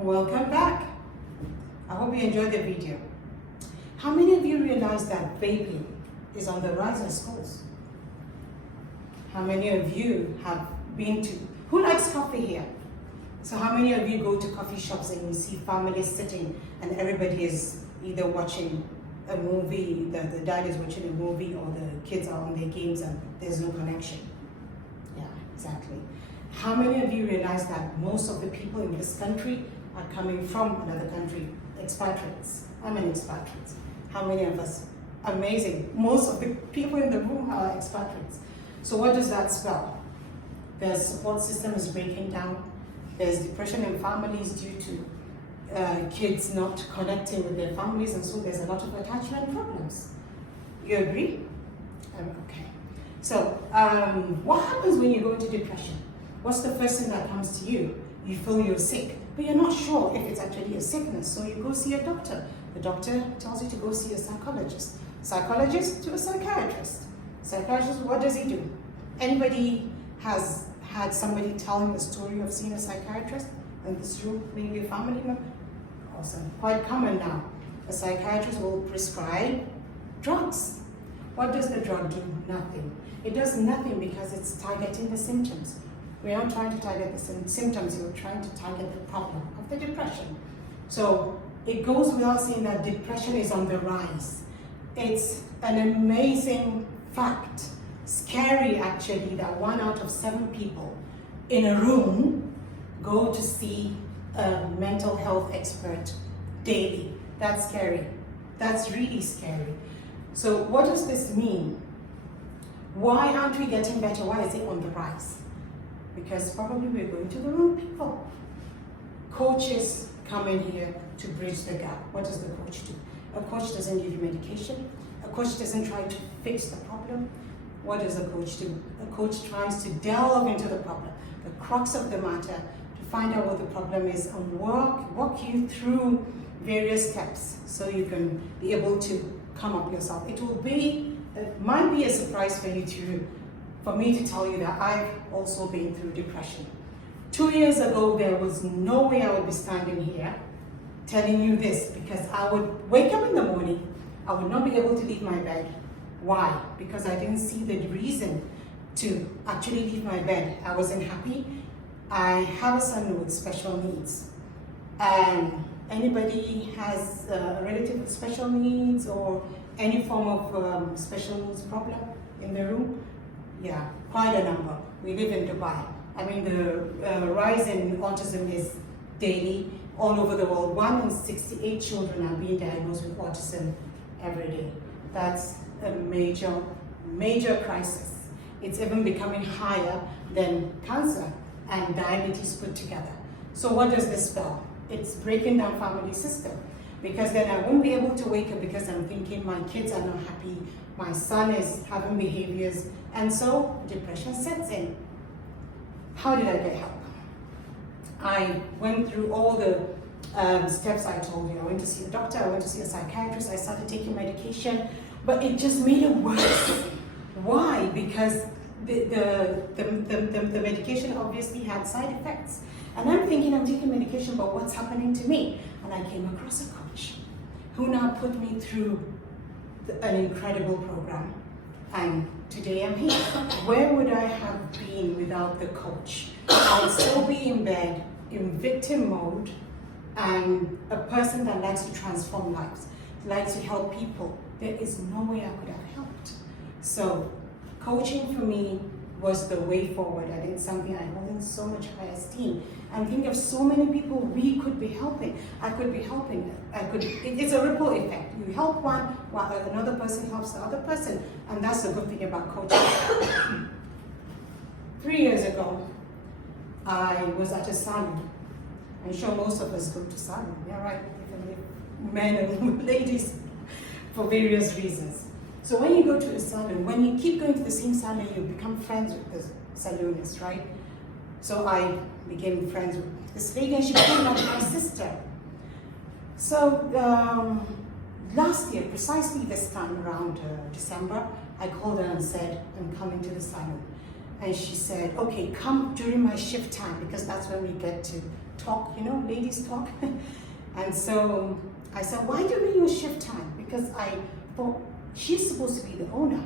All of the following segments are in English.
Welcome back. I hope you enjoyed the video. How many of you realize that vaping is on the rise in schools? How many of you have been to, who likes coffee here? So how many of you go to coffee shops and you see families sitting and everybody is either watching a movie, the dad is watching a movie, or the kids are on their games and there's no connection? Yeah, exactly. How many of you realize that most of the people in this country are coming from another country, expatriates? I'm an expatriate. How many of us? Amazing. Most of the people in the room are expatriates. So what does that spell? The support system is breaking down. There's depression in families due to kids not connecting with their families, and so there's a lot of attachment problems. You agree? Okay. So what happens when you go into depression? What's the first thing that comes to you? You feel you're sick, but you're not sure if it's actually a sickness, so you go see a doctor. The doctor tells you to go see a psychologist. Psychologist to a psychiatrist. Psychiatrist, what does he do? Anybody has had somebody tell him the story of seeing a psychiatrist in this room, maybe a family member? Awesome. Quite common now. A psychiatrist will prescribe drugs. What does the drug do? Nothing. It does nothing because it's targeting the symptoms. We're not trying to target the symptoms, you're trying to target the problem of the depression. So it goes without saying that depression is on the rise. It's an amazing fact, scary actually, that 1 out of 7 people in a room go to see a mental health expert daily. That's scary. That's really scary. So what does this mean? Why aren't we getting better? Why is it on the rise? Because probably we're going to the wrong people. Coaches come in here to bridge the gap. What does the coach do? A coach doesn't give you medication. A coach doesn't try to fix the problem. What does a coach do? A coach tries to delve into the problem, the crux of the matter, to find out what the problem is and walk you through various steps so you can be able to come up yourself. It might be a surprise for me to tell you that I've also been through depression. 2 years ago, there was no way I would be standing here telling you this, because I would wake up in the morning, I would not be able to leave my bed. Why? Because I didn't see the reason to actually leave my bed. I wasn't happy. I have a son with special needs. Anybody has a relative with special needs or any form of special needs problem in the room? Yeah, quite a number. We live in Dubai. I mean, the rise in autism is daily all over the world. 1 in 68 children are being diagnosed with autism every day. That's a major, major crisis. It's even becoming higher than cancer and diabetes put together. So what does this spell? It's breaking down family system, because then I won't be able to wake up because I'm thinking my kids are not happy, my son is having behaviors, and so depression sets in. How did I get help? I went through all the steps I told you. I went to see a doctor, I went to see a psychiatrist, I started taking medication, but it just made it worse. Why? Because the medication obviously had side effects. And I'm thinking I'm taking medication, but what's happening to me? And I came across a coach who now put me through an incredible program. And today I'm here. Where would I have been without the coach? I would still be in bed, in victim mode, and a person that likes to transform lives, likes to help people. There is no way I could have helped. So coaching for me was the way forward. I did something I hold in so much high esteem. And think of so many people we could be helping. I could be helping. It's a ripple effect. You help one while another person helps the other person. And that's the good thing about coaching. 3 years ago, I was at a salon. I'm sure most of us go to salon, yeah, right? Men and ladies, for various reasons. So when you go to a salon, when you keep going to the same salon, you become friends with the salonist, right? So I became friends with this lady, and she became like my sister. So last year, precisely this time around December, I called her and said, I'm coming to the salon. And she said, okay, come during my shift time, because that's when we get to talk, you know, ladies talk. And so I said, why during your shift time? Because I thought she's supposed to be the owner.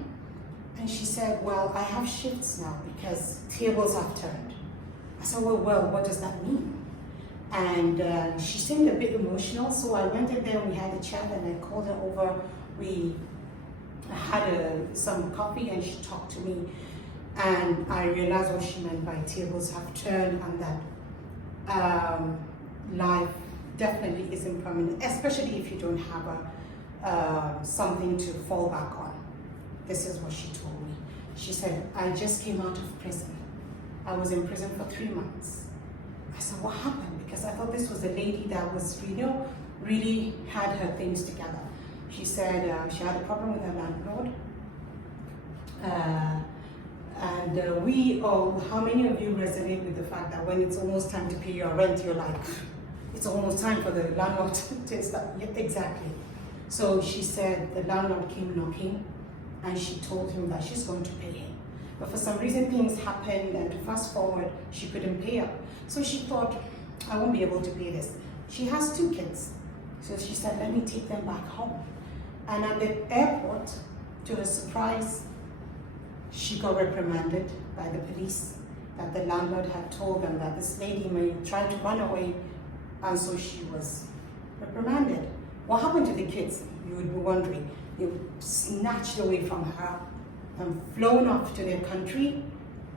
And she said, well, I have shifts now because tables have turned. I said, well, what does that mean? And she seemed a bit emotional, so I went in there and we had a chat, and I called her over. We had some coffee and she talked to me, and I realized what she meant by tables have turned, and that life definitely isn't permanent, especially if you don't have something to fall back on. This is what she told me. She said, I just came out of prison. I was in prison for 3 months. I said, what happened? Because I thought this was a lady that was, you know, really had her things together. She said she had a problem with her landlord. How many of you resonate with the fact that when it's almost time to pay your rent, you're like, it's almost time for the landlord to start? Yeah, exactly. So she said the landlord came knocking, and she told him that she's going to pay him. But for some reason things happened, and to fast forward, she couldn't pay up. So she thought, I won't be able to pay this. She has 2 kids. So she said, let me take them back home. And at the airport, to her surprise, she got reprimanded by the police that the landlord had told them that this lady may try to run away, and so she was reprimanded. What happened to the kids? You would be wondering. They were snatched away from her and flown off to their country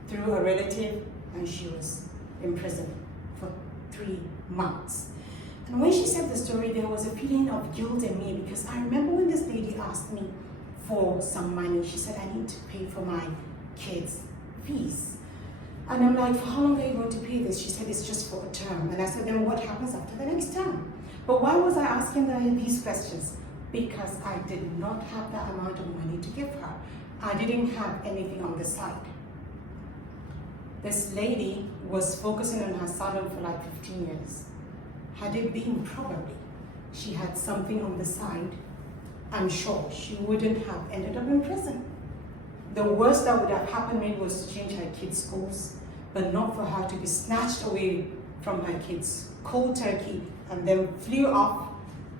through a relative, and she was in prison for 3 months. And when she said the story, there was a feeling of guilt in me, because I remember when this lady asked me for some money. She said, I need to pay for my kids' fees. And I'm like, for how long are you going to pay this? She said, it's just for a term. And I said, then what happens after the next term? But why was I asking her these questions? Because I did not have that amount of money to give her. I didn't have anything on the side. This lady was focusing on her salon for like 15 years. Had it been probably she had something on the side, I'm sure she wouldn't have ended up in prison. The worst that would have happened maybe was to change her kids' schools, but not for her to be snatched away from her kids cold turkey and then flew off,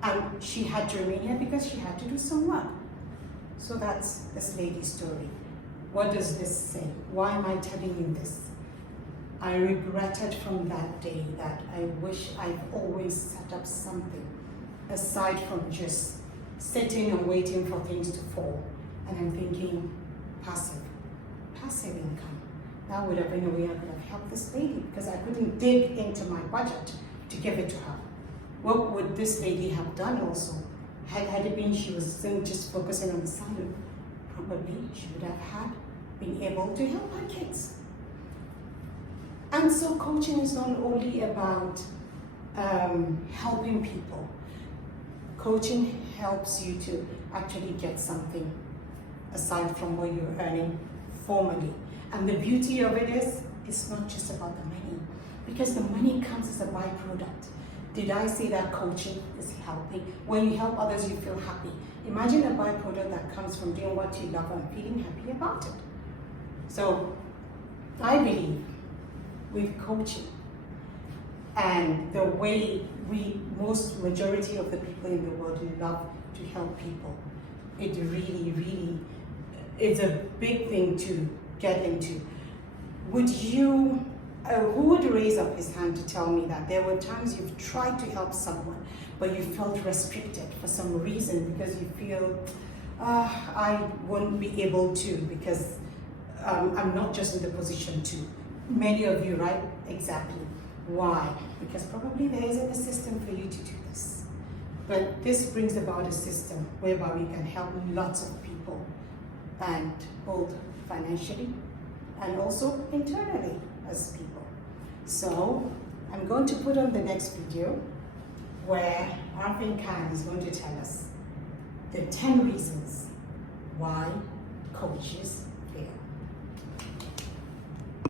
and she had to remain here because she had to do some work. So that's this lady's story. What does this say? Why am I telling you this? I regretted from that day that I wish I'd always set up something aside from just sitting and waiting for things to fall. And I'm thinking, passive income. That would have been a way I could have helped this lady, because I couldn't dig into my budget to give it to her. What would this lady have done also? Had it been she was just focusing on the salon, probably she would have been able to help her kids. And so coaching is not only about helping people. Coaching helps you to actually get something aside from what you're earning formally. And the beauty of it is, it's not just about the money, because the money comes as a byproduct. Did I say that coaching is helping? When you help others, you feel happy. Imagine a byproduct that comes from doing what you love and feeling happy about it. So I believe with coaching and the way majority of the people in the world love to help people, it really is a big thing to get into. Would you, who would raise up his hand to tell me that there were times you've tried to help someone, but you felt restricted for some reason, because you feel, I won't be able to, because I'm not just in the position to. Many of you, right? Exactly. Why? Because probably there isn't a system for you to do this. But this brings about a system whereby we can help lots of people, and both financially and also internally as people. So I'm going to put on the next video where Arvin Khan is going to tell us the 10 reasons why coaches